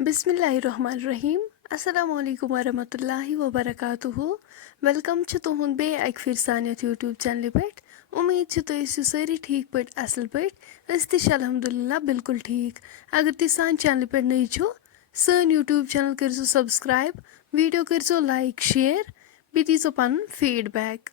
बिस्मिल्लाहिर्रहमानिर्रहीम अस्सलामु अलैकुम वरहमतुल्लाहि वबरकातुहू वेलकम छ तुहुंद बे अक फिर सानियत यूट्यूब चैनल पे उम्मीद छ तुम ٲسِو سٲری ٹھیٖک پٲٹھۍ اصل پٲٹھۍ أسۍ تہِ چھِ الحمدُللہ بالکل ٹھیٖک اگر تُہۍ سانہِ چینلہِ پٮ۪ٹھ نٔے چھِو سٲنۍ یوٗٹیوب چینل کٔرزیٚو سبسکرایب ویٖڈیو کٔرزیٚو لایک شیر بیٚیہِ دیٖزیٚو پنُن فیٖڈبیک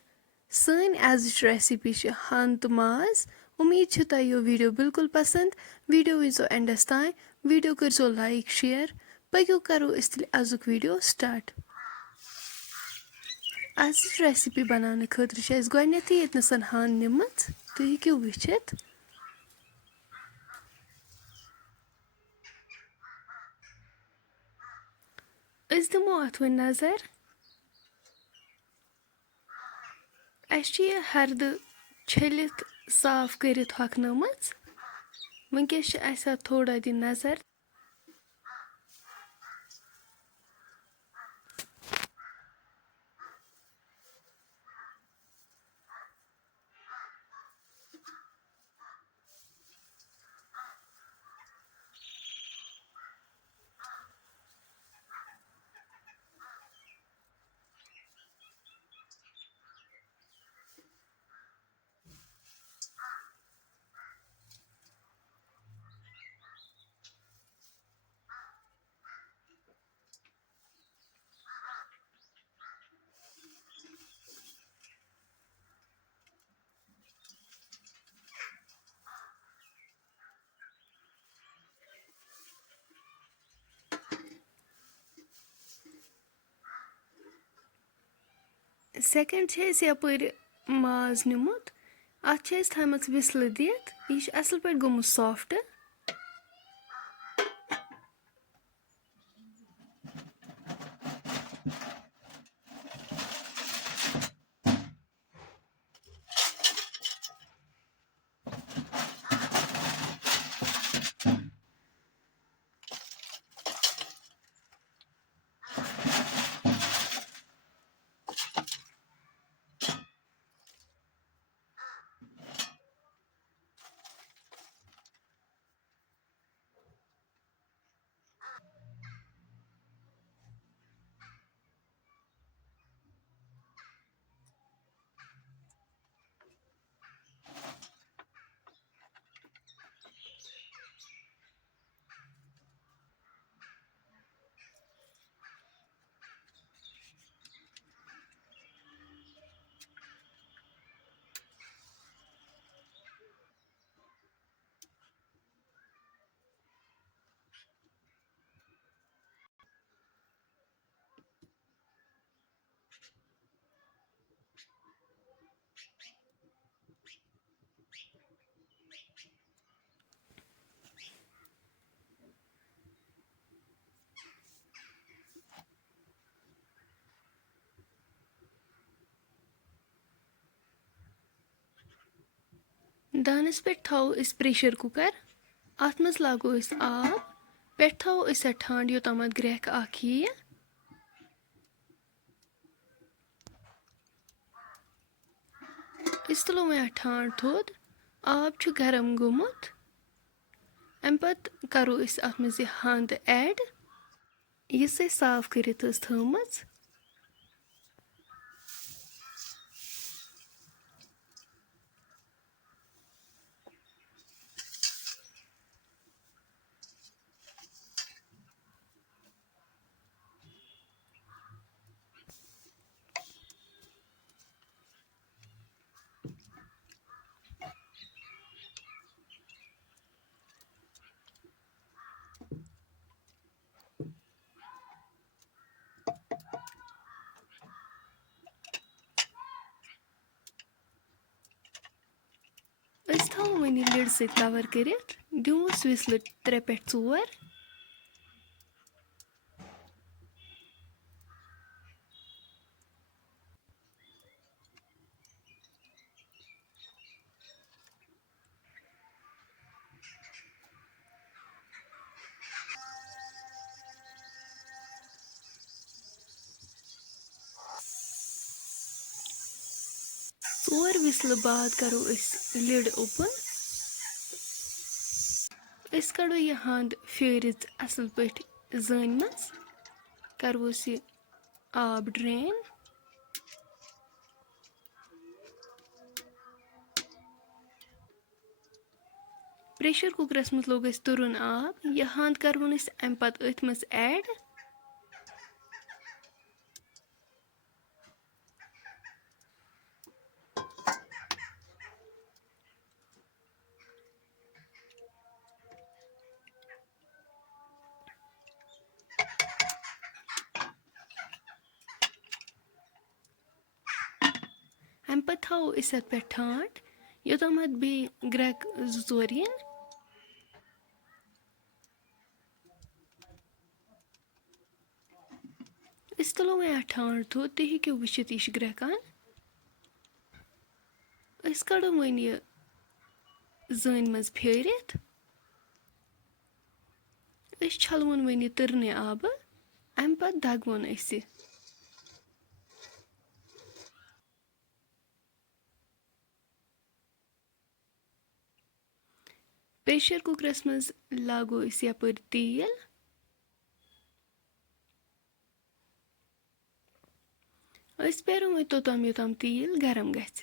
سٲنۍ أزِچ ریسِپی چھِ ہند تہٕ ماز اُمید چھِ تۄہہِ یہِ ویٖڈیو بالکل پسنٛد ویٖڈیو وٕچھزیٚو اینڈس تانۍ ویٖڈیو کٔرزیٚو لایک شیر پٔکِو کرو أسۍ تیٚلہِ أزیُک ویٖڈیو سٹارٹ أزِچ ریسِپی بناونہٕ خٲطرٕ چھِ اَسہِ گۄڈٕنیتھٕے ییٚتنَس ہَنٛد نِمٕژ تُہۍ ہیٚکِو وٕچھِتھ أسۍ دِمو اَتھ وۄنۍ نظر اَسہِ چھِ یہِ ہردٕ چھٔلِتھ صاف کٔرِتھ ہۄکھنٲمٕژ وٕنکیٚس چھِ اَسہِ اَتھ تھوڑا دِنۍ نظر سیکنڈ چھِ أسۍ یپٲرۍ ماز نِمُت اَتھ چھِ أسۍ تھایمَژ وِسلہٕ دِتھ یہِ چھُ اَصٕل پٲٹھۍ گوٚمُت سافٹ دانَس پٮ۪ٹھ تھاوو أسۍ پریشر کُکر اَتھ منٛز لاگو أسۍ آب پٮ۪ٹھ تھاوو أسۍ اَتھ ٹھنٛڈ یوٚتامَتھ گرٛٮ۪کھ اکھ یِیہِ أسۍ تُلو وۄنۍ اَتھ ٹھانٛڈ تھوٚد آب چھُ گرم گوٚمُت اَمہِ پتہٕ کرو أسۍ اَتھ منٛز یہِ ہَنٛد ایڈ یُس اَسہِ صاف کٔرِتھ ٲس تھٲومٕژ أسۍ تھاوو وۄنۍ یہِ لِڈ سۭتۍ کور کٔرِتھ دِموس وِسلہٕ 3 پٮ۪ٹھ 4 ژور وِسلہٕ بعد کرو أسۍ لِڈ اوپن أسۍ کڑو یہِ ہَنٛد پھیٖرِتھ اصل پٲٹھۍ زٲنۍ منٛز کَرہوس یہِ آب ڈرٛین. پریشر کُکرَس منٛز لوگ اَسہِ تُرُن آب. یہِ ہَنٛد کَرہون أسۍ اَمہِ پَتہٕ أتھۍ منٛز ایڈ. اَمہِ پَتہٕ تھاوو أسۍ اَتھ پٮ۪ٹھ ٹھانٛڈ یوٚتام اَتھ بیٚیہِ گرٛٮ۪کہٕ 2-4 یِن. أسۍ تُلو وۄنۍ اَتھ ٹھانٛڈ تھوٚد. تُہۍ ہیٚکِو وٕچھِتھ یہِ چھِ گرٛٮ۪کان. أسۍ کَڑو وۄنۍ یہِ زٲنۍ منٛز پھیٖرِتھ. أسۍ چھَلوون وۄنۍ یہِ تٕرنہِ آبہٕ. اَمہِ پَتہٕ دَگوون أسۍ یہِ. پریشر کُکرَس منٛز لاگو أسۍ یَپٲرۍ تیٖل. أسۍ پیرو وۄنۍ توٚتام یوٚتام تیٖل گرم گژھِ.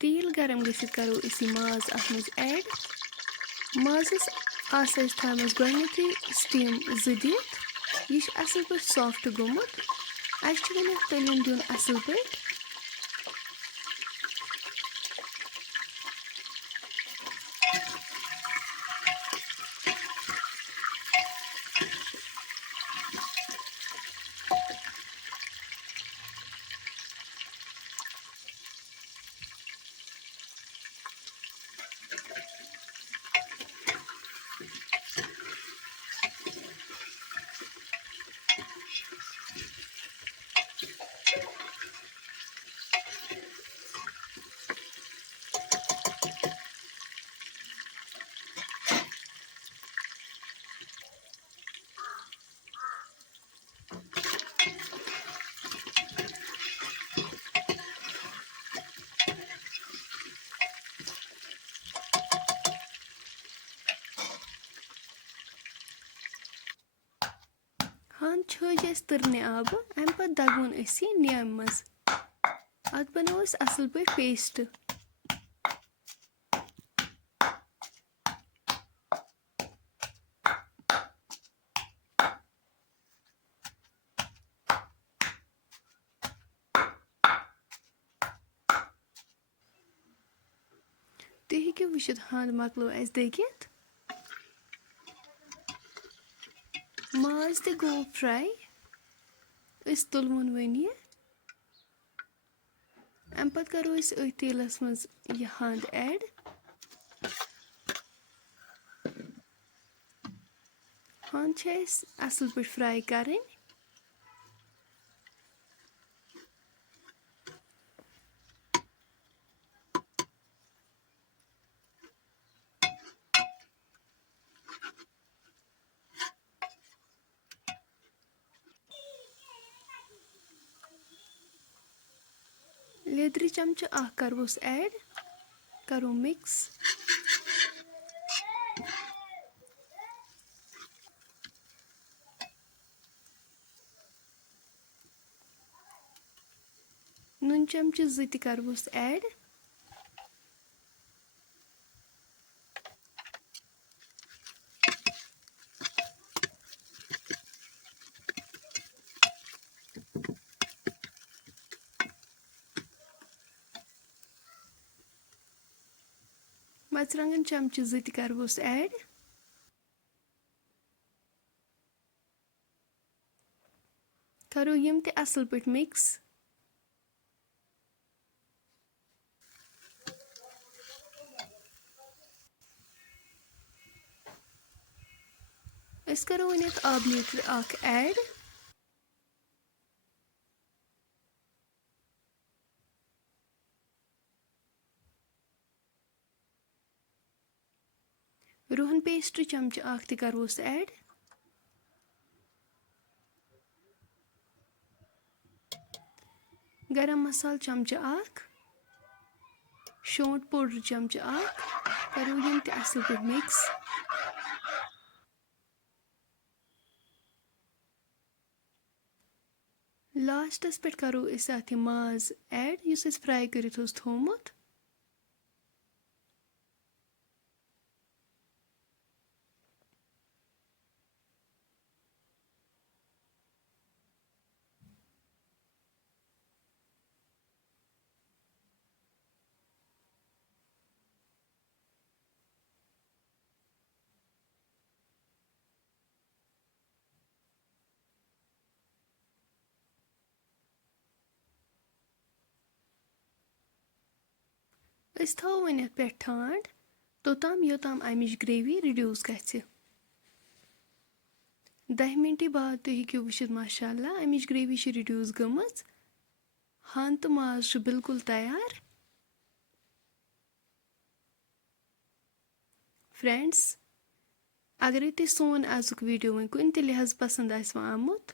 تیٖل گرم گٔژھِتھ کَرو أسۍ یہِ ماز اَتھ منٛز ایڈ. مازَس آسہٕ اَسہِ تھایمَژ گۄڈنٮ۪تھٕے سِٹیٖم 2 دِتھ. یہِ چھِ اَصٕل پٲٹھۍ سافٹ گوٚمُت. اَسہِ چھُ وۄنۍ اَتھ تٔلیُن دیُن اَصٕل پٲٹھۍ. ہَنٛد چھٲج اَسہِ تٕرنہِ آبہٕ. اَمہِ پَتہٕ دَگوون أسۍ یہِ نیامہِ منٛز. اَتھ بَنوو أسۍ اَصٕل پٲٹھۍ پیسٹ. تُہۍ ہیٚکِو وٕچھِتھ ہَنٛد مۄکلو اَسہِ دٔگِتھ. ماز تہِ گوٚو فرٛاے. أسۍ تُلوون وۄنۍ یہِ. اَمہِ پَتہٕ کَرو أسۍ أتھۍ تیٖلَس منٛز یہِ ہَنٛد ایڈ. ہَنٛد چھِ اَسہِ اَصٕل پٲٹھۍ فرٛاے کَرٕنۍ. لیٚدرِ چمچہٕ اَکھ کَرہوس ایڈ. کَرو مِکس. نُن چمچہٕ 2 تہِ کَرہوس ایڈ. مرژٕوانٛگن چمچہٕ 2 تہِ کَرہوس ایڈ. کَرو یِم تہِ اَصٕل پٲٹھۍ مِکس. أسۍ کَرو وۄنۍ اَتھ آبہٕ لیٖٹر اَکھ ایڈ. روہن پیسٹ چمچہٕ اَکھ تہِ کَرہوس ایڈ. گرم مسالہٕ چمچہٕ اَکھ. شونٛٹھ پوڈر چمچہٕ اَکھ. کَرو یِم تہِ اَصٕل پٲٹھۍ مِکس. لاسٹَس پٮ۪ٹھ کَرو أسۍ اَتھ یہِ ماز ایڈ یُس اَسہِ فرٛاے کٔرِتھ اوس تھوٚومُت. أسۍ تھاوو وۄنۍ اَتھ پٮ۪ٹھ ٹھانٛڈ توٚتام یوٚتام اَمِچ گرٛیوی رِڈیوٗس گژھِ. 10 مِنٹہِ بعد تُہۍ ہیٚکِو وٕچھِتھ ماشاءاللہ اَمِچ گرٛیوی چھِ رِڈیوٗس گٔمٕژ. ہَنٛد تہٕ ماز چھُ بِلکُل تیار. فرٛٮ۪نٛڈٕس اگرے تۄہہِ سون آزُک ویٖڈیو وۄنۍ کُنہِ تہِ لحاظ پسنٛد آسِوٕ آمُت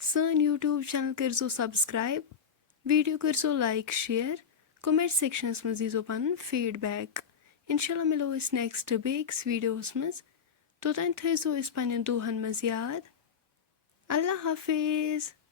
سٲنۍ یوٗٹیوٗب چَنَل کٔرۍزیو سبسکرایب, ویٖڈیو کٔرۍزیو لایک شِیَر, کومٮ۪نٛٹ سٮ۪کشنَس منٛز دیٖزیو پَنُن فیٖڈبیک. اِنشاء اللہ مِلو أسۍ نٮ۪کسٹ بیٚیہِ أکِس ویٖڈیووَس منٛز. توٚتام تھٲیزیو أسۍ پنٛنٮ۪ن دوہَن منٛز یاد. اللہ حافظ.